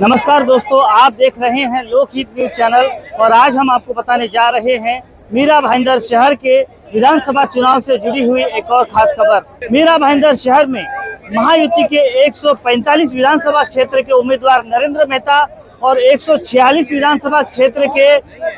नमस्कार दोस्तों, आप देख रहे हैं लोकहित न्यूज चैनल और आज हम आपको बताने जा रहे हैं मीरा भाईंदर शहर के विधानसभा चुनाव से जुड़ी हुई एक और खास खबर। मीरा भाईंदर शहर में महायुति के 145 विधानसभा क्षेत्र के उम्मीदवार नरेंद्र मेहता और 146 विधानसभा क्षेत्र के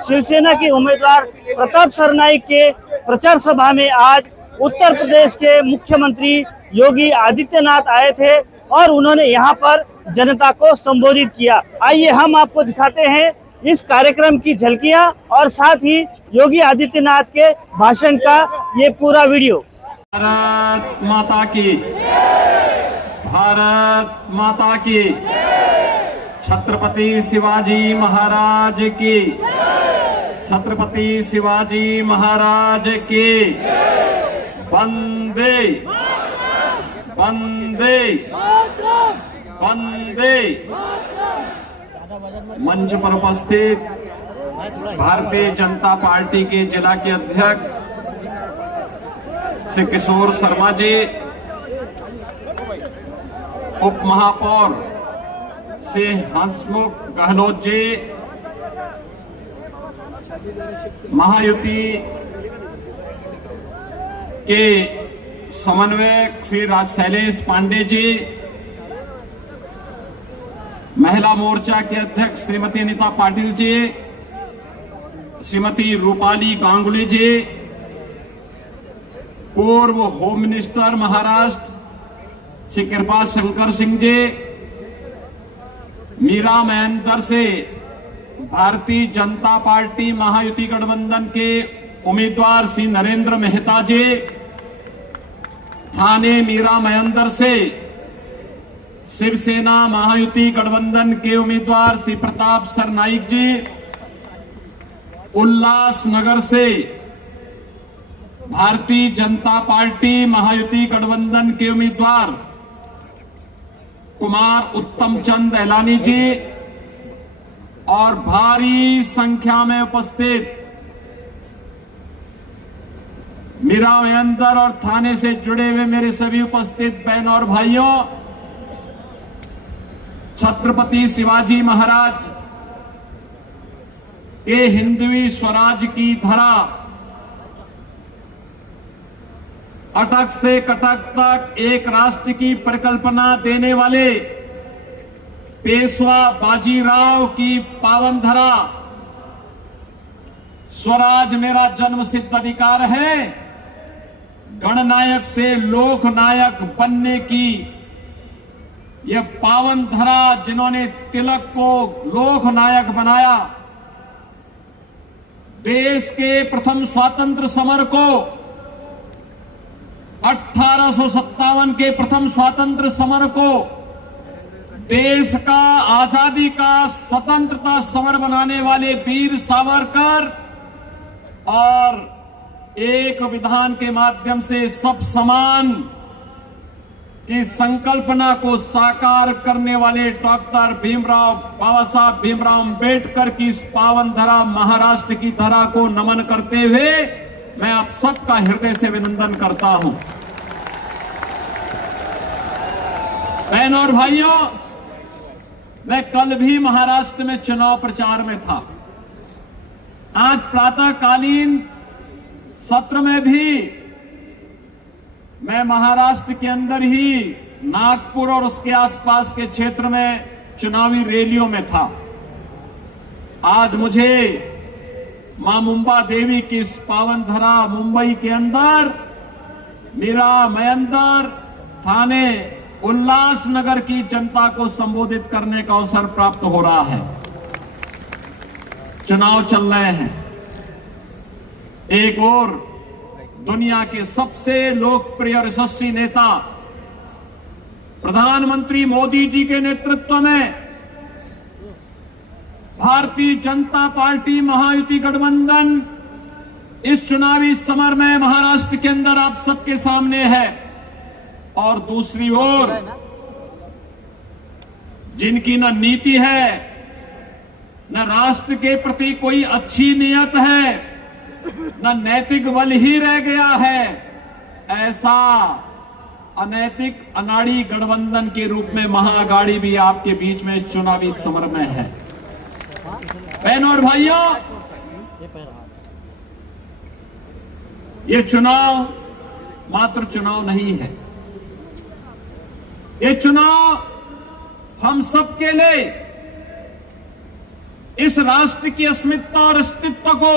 शिवसेना के उम्मीदवार प्रताप सरनाईक के प्रचार सभा में आज उत्तर प्रदेश के मुख्यमंत्री योगी आदित्यनाथ आए थे और उन्होंने यहाँ पर जनता को संबोधित किया। आइए हम आपको दिखाते हैं इस कार्यक्रम की झलकियां और साथ ही योगी आदित्यनाथ के भाषण का ये पूरा वीडियो। भारत माता की, भारत माता की, छत्रपति शिवाजी महाराज की, छत्रपति शिवाजी महाराज की, वंदे वंदे वंदे। मंच पर उपस्थित भारतीय जनता पार्टी के जिला के अध्यक्ष श्री किशोर शर्मा जी, उप महापौर श्री हंसमुख गहलोत जी, महायुति के समन्वयक श्री शैलेश पांडे जी, महिला मोर्चा के अध्यक्ष श्रीमती अनीता पाटिल जी, श्रीमती रूपाली गांगुली जी, पूर्व होम मिनिस्टर महाराष्ट्र श्री कृपा शंकर सिंह जी, मीरा भाईंदर से भारतीय जनता पार्टी महायुति गठबंधन के उम्मीदवार श्री नरेंद्र मेहता जी, थाने मीरा भाईंदर से शिवसेना महायुति गठबंधन के उम्मीदवार श्री प्रताप सरनाईक जी, उल्लासनगर से भारतीय जनता पार्टी महायुति गठबंधन के उम्मीदवार कुमार उत्तम चंद एलानी जी और भारी संख्या में उपस्थित मीरा भाईंदर और थाने से जुड़े हुए मेरे सभी उपस्थित बहन और भाइयों, छत्रपति शिवाजी महाराज के हिंदवी स्वराज की धरा अटक से कटक तक एक राष्ट्र की परिकल्पना देने वाले पेशवा बाजीराव की पावन धरा स्वराज मेरा जन्मसिद्ध अधिकार है, गणनायक से लोकनायक बनने की यह पावन धरा जिन्होंने तिलक को लोकनायक बनाया, देश के प्रथम स्वातंत्र समर को 1857 के प्रथम स्वातंत्र समर को देश का आजादी का स्वतंत्रता समर बनाने वाले वीर सावरकर और एक विधान के माध्यम से सब समान की संकल्पना को साकार करने वाले डॉक्टर बाबा साहब भीमराव अंबेडकर की इस पावन धरा महाराष्ट्र की धरा को नमन करते हुए मैं आप सबका हृदय से अभिनंदन करता हूं। बहनों और भाइयों, मैं कल भी महाराष्ट्र में चुनाव प्रचार में था। आज प्रातःकालीन सत्र में भी मैं महाराष्ट्र के अंदर ही नागपुर और उसके आसपास के क्षेत्र में चुनावी रैलियों में था। आज मुझे मां मुंबा देवी की इस पावन धरा मुंबई के अंदर मीरा भाईंदर थाने उल्लासनगर की जनता को संबोधित करने का अवसर प्राप्त हो रहा है। चुनाव चल रहे हैं। एक और दुनिया के सबसे लोकप्रिय और यशस्वी नेता प्रधानमंत्री मोदी जी के नेतृत्व में भारतीय जनता पार्टी महायुति गठबंधन इस चुनावी समर में महाराष्ट्र के अंदर आप सबके सामने है। और दूसरी ओर जिनकी न नीति है न राष्ट्र के प्रति कोई अच्छी नियत है, न नैतिक बल ही रह गया है, ऐसा अनैतिक अनाड़ी गठबंधन के रूप में महाअघाड़ी भी आपके बीच में चुनावी समर में है। बहनों और भाइयों, ये चुनाव मात्र चुनाव नहीं है, ये चुनाव हम सबके लिए इस राष्ट्र की अस्मिता और अस्तित्व को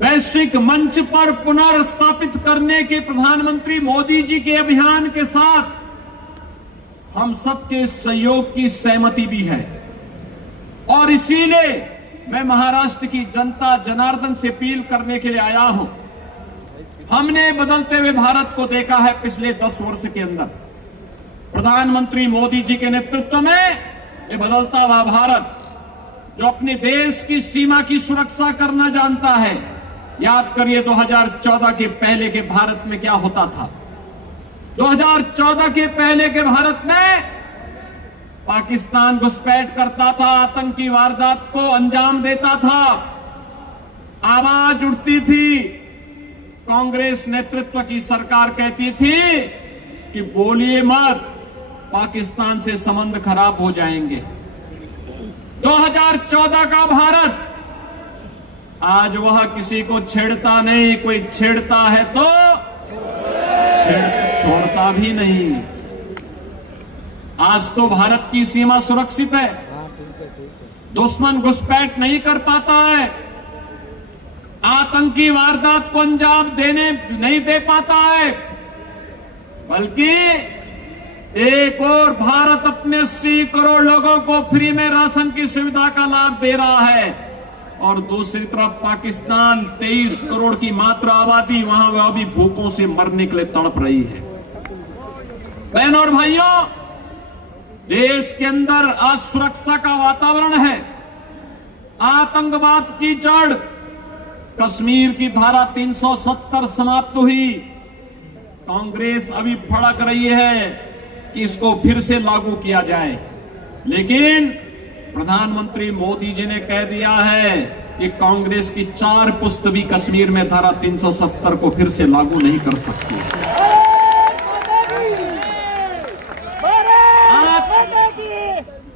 वैश्विक मंच पर पुनर्स्थापित करने के प्रधानमंत्री मोदी जी के अभियान के साथ हम सबके सहयोग की सहमति भी है। और इसीलिए मैं महाराष्ट्र की जनता जनार्दन से अपील करने के लिए आया हूं। हमने बदलते हुए भारत को देखा है पिछले 10 वर्ष के अंदर। प्रधानमंत्री मोदी जी के नेतृत्व में ये बदलता हुआ भारत जो अपने देश की सीमा की सुरक्षा करना जानता है। याद करिए 2014 के पहले के भारत में क्या होता था। 2014 के पहले के भारत में पाकिस्तान घुसपैठ करता था, आतंकी वारदात को अंजाम देता था, आवाज उठती थी। कांग्रेस नेतृत्व की सरकार कहती थी कि बोलिए मत, पाकिस्तान से संबंध खराब हो जाएंगे। 2014 का भारत आज वह किसी को छेड़ता नहीं, कोई छेड़ता है तो छोड़ता भी नहीं। आज तो भारत की सीमा सुरक्षित है, दुश्मन घुसपैठ नहीं कर पाता है, आतंकी वारदात को अंजाम देने नहीं दे पाता है, बल्कि एक और भारत अपने 80 करोड़ लोगों को फ्री में राशन की सुविधा का लाभ दे रहा है और दूसरी तरफ पाकिस्तान 23 करोड़ की मात्र आबादी वहां वह भी भूखों से मरने के लिए तड़प रही है। बहनों और भाइयों, देश के अंदर असुरक्षा का वातावरण है, आतंकवाद की जड़। कश्मीर की धारा 370 समाप्त हुई, कांग्रेस अभी भड़क रही है कि इसको फिर से लागू किया जाए, लेकिन प्रधानमंत्री मोदी जी ने कह दिया है कि कांग्रेस की 4 पुस्त भी कश्मीर में धारा 370 को फिर से लागू नहीं कर सकती।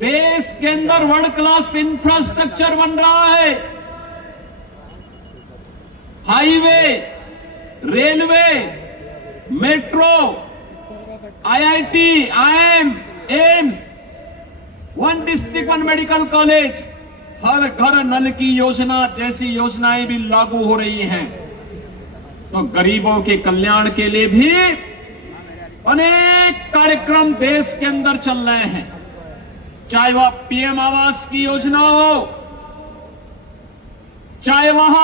देश के अंदर वर्ल्ड क्लास इंफ्रास्ट्रक्चर बन रहा है, highway, railway, metro, IIT, IIM, AIIMS, 1 district 1 medical college, हर घर नल की योजना जैसी योजनाएं भी लागू हो रही हैं। तो गरीबों के कल्याण के लिए भी अनेक कार्यक्रम देश के अंदर चल रहे हैं, चाहे वह PM आवास की योजना हो, चाहे वह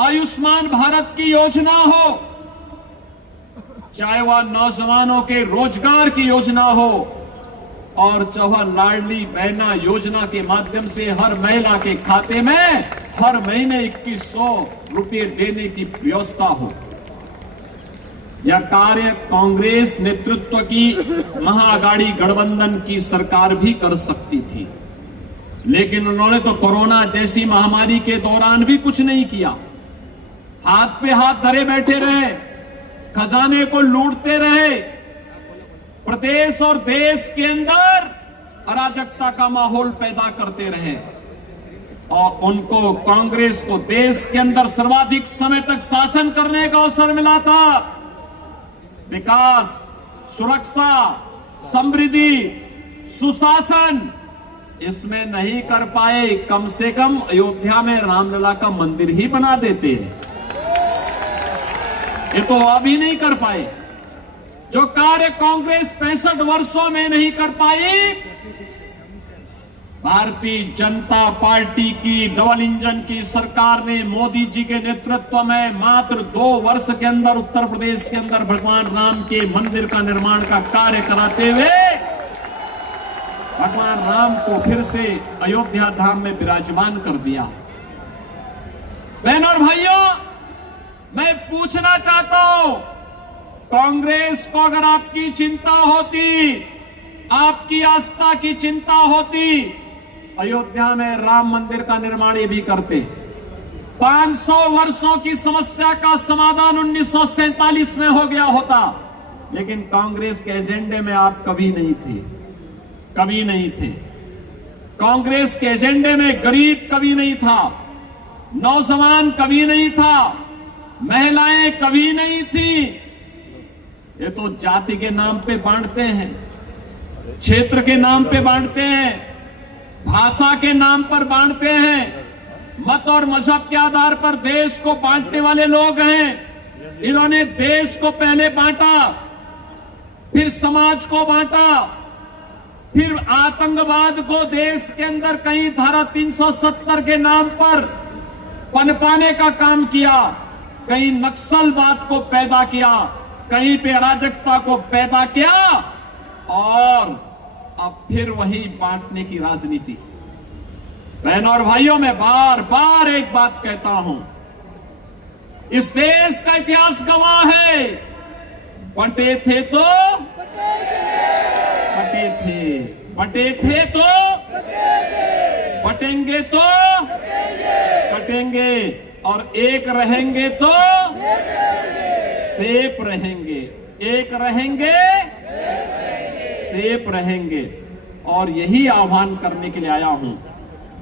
आयुष्मान भारत की योजना हो, चाहे वह नौजवानों के रोजगार की योजना हो, और चाहे लाडली बहना योजना के माध्यम से हर महिला के खाते में हर महीने 2100 रुपये देने की व्यवस्था हो। यह कार्य कांग्रेस नेतृत्व की महाअघाड़ी गठबंधन की सरकार भी कर सकती थी, लेकिन उन्होंने तो कोरोना जैसी महामारी के दौरान भी कुछ नहीं किया। हाथ पे हाथ धरे बैठे रहे, खजाने को लूटते रहे, प्रदेश और देश के अंदर अराजकता का माहौल पैदा करते रहे और उनको, कांग्रेस को देश के अंदर सर्वाधिक समय तक शासन करने का अवसर मिला था। विकास, सुरक्षा, समृद्धि, सुशासन इसमें नहीं कर पाए। कम से कम अयोध्या में रामलला का मंदिर ही बना देते हैं, ये तो अभी नहीं कर पाए। जो कार्य कांग्रेस 65 वर्षों में नहीं कर पाई, भारतीय जनता पार्टी की डबल इंजन की सरकार ने मोदी जी के नेतृत्व में मात्र 2 वर्ष के अंदर उत्तर प्रदेश के अंदर भगवान राम के मंदिर का निर्माण का कार्य कराते हुए भगवान राम को फिर से अयोध्या धाम में विराजमान कर दिया। बहनों और भाइयों, मैं पूछना चाहता हूं, कांग्रेस को अगर आपकी चिंता होती, आपकी आस्था की चिंता होती, अयोध्या में राम मंदिर का निर्माण ये भी करते। 500 वर्षों की समस्या का समाधान 1947 में हो गया होता। लेकिन कांग्रेस के एजेंडे में आप कभी नहीं थे, कभी नहीं थे। कांग्रेस के एजेंडे में गरीब कभी नहीं था, नौजवान कभी नहीं था, महिलाएं कभी नहीं थी। ये तो जाति के नाम पे बांटते हैं, क्षेत्र के नाम पे बांटते हैं, भाषा के नाम पर बांटते हैं, मत और मजहब के आधार पर देश को बांटने वाले लोग हैं। इन्होंने देश को पहले बांटा, फिर समाज को बांटा, फिर आतंकवाद को देश के अंदर कहीं धारा 370 के नाम पर पनपाने का काम किया, कहीं नक्सलवाद को पैदा किया, कहीं पे अराजकता को पैदा किया, और अब फिर वही बांटने की राजनीति। बहनों और भाइयों, मैं बार बार एक बात कहता हूं, इस देश का इतिहास गवाह है, बंटे थे तो बटे थे, बटे थे तो बटेंगे तो कटेंगे, और एक रहेंगे तो सेफ रहेंगे, एक रहेंगे सेफ रहेंगे। और यही आह्वान करने के लिए आया हूं।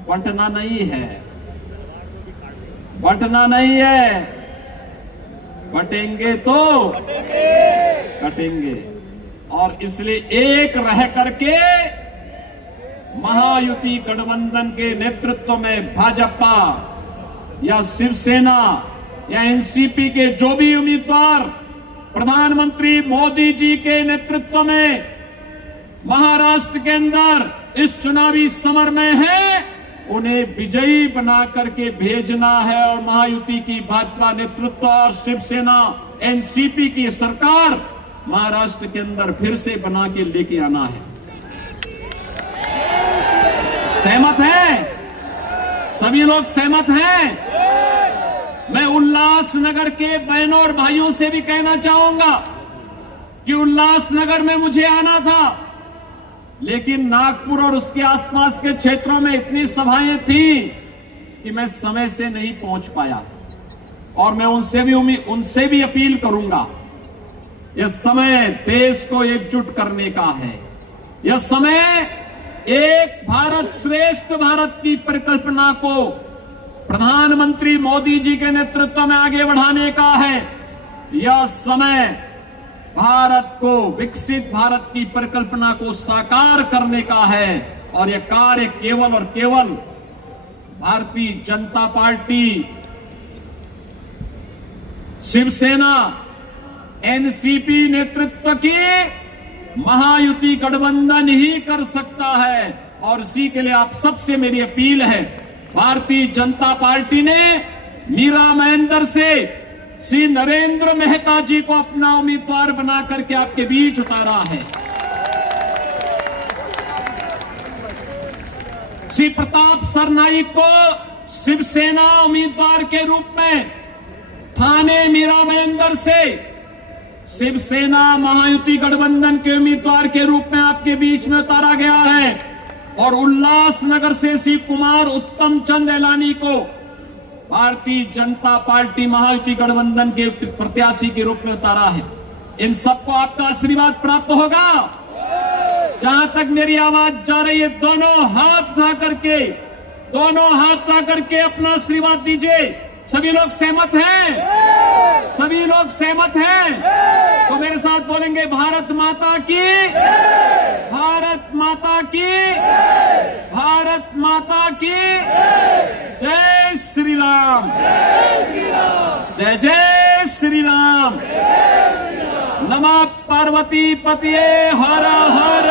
बंटना नहीं है, बंटना नहीं है, बटेंगे तो कटेंगे। और इसलिए एक रह करके महायुति गठबंधन के नेतृत्व में भाजपा या शिवसेना या एनसीपी के जो भी उम्मीदवार प्रधानमंत्री मोदी जी के नेतृत्व में महाराष्ट्र के अंदर इस चुनावी समर में है, उन्हें विजयी बना करके भेजना है। और महायुति की भाजपा नेतृत्व और शिवसेना एनसीपी की सरकार महाराष्ट्र के अंदर फिर से बना के लेके आना है। सहमत हैं? सभी लोग सहमत हैं? मैं उल्लासनगर के बहनों और भाइयों से भी कहना चाहूंगा कि उल्लासनगर में मुझे आना था, लेकिन नागपुर और उसके आसपास के क्षेत्रों में इतनी सभाएं थी कि मैं समय से नहीं पहुंच पाया। और मैं उनसे भी अपील करूंगा, यह समय देश को एकजुट करने का है। यह समय एक भारत श्रेष्ठ भारत की परिकल्पना को प्रधानमंत्री मोदी जी के नेतृत्व में आगे बढ़ाने का है। यह समय भारत को, विकसित भारत की परिकल्पना को साकार करने का है। और यह कार्य केवल और केवल भारतीय जनता पार्टी, शिवसेना, एनसीपी नेतृत्व की महायुति गठबंधन ही कर सकता है। और इसी के लिए आप सबसे मेरी अपील है, भारतीय जनता पार्टी ने मीरा महेंद्र से श्री नरेंद्र मेहता जी को अपना उम्मीदवार बना करके आपके बीच उतारा है। श्री प्रताप सरनाईक को शिवसेना उम्मीदवार के रूप में थाने मीरा महेंद्र से शिवसेना महायुति गठबंधन के उम्मीदवार के रूप में आपके बीच में उतारा गया है। और उल्लासनगर से श्री कुमार उत्तम चंद एलानी को भारतीय जनता पार्टी महायुति गठबंधन के प्रत्याशी के रूप में उतारा है। इन सबको आपका आशीर्वाद प्राप्त होगा। जहां तक मेरी आवाज जा रही है, दोनों हाथ उठा करके अपना आशीर्वाद दीजिए। सभी लोग सहमत हैं? सभी लोग सहमत हैं? तो मेरे साथ बोलेंगे, भारत माता की, भारत माता की, भारत माता की जय श्री राम, जय जय श्री राम। नमः पार्वती पतिये हर हर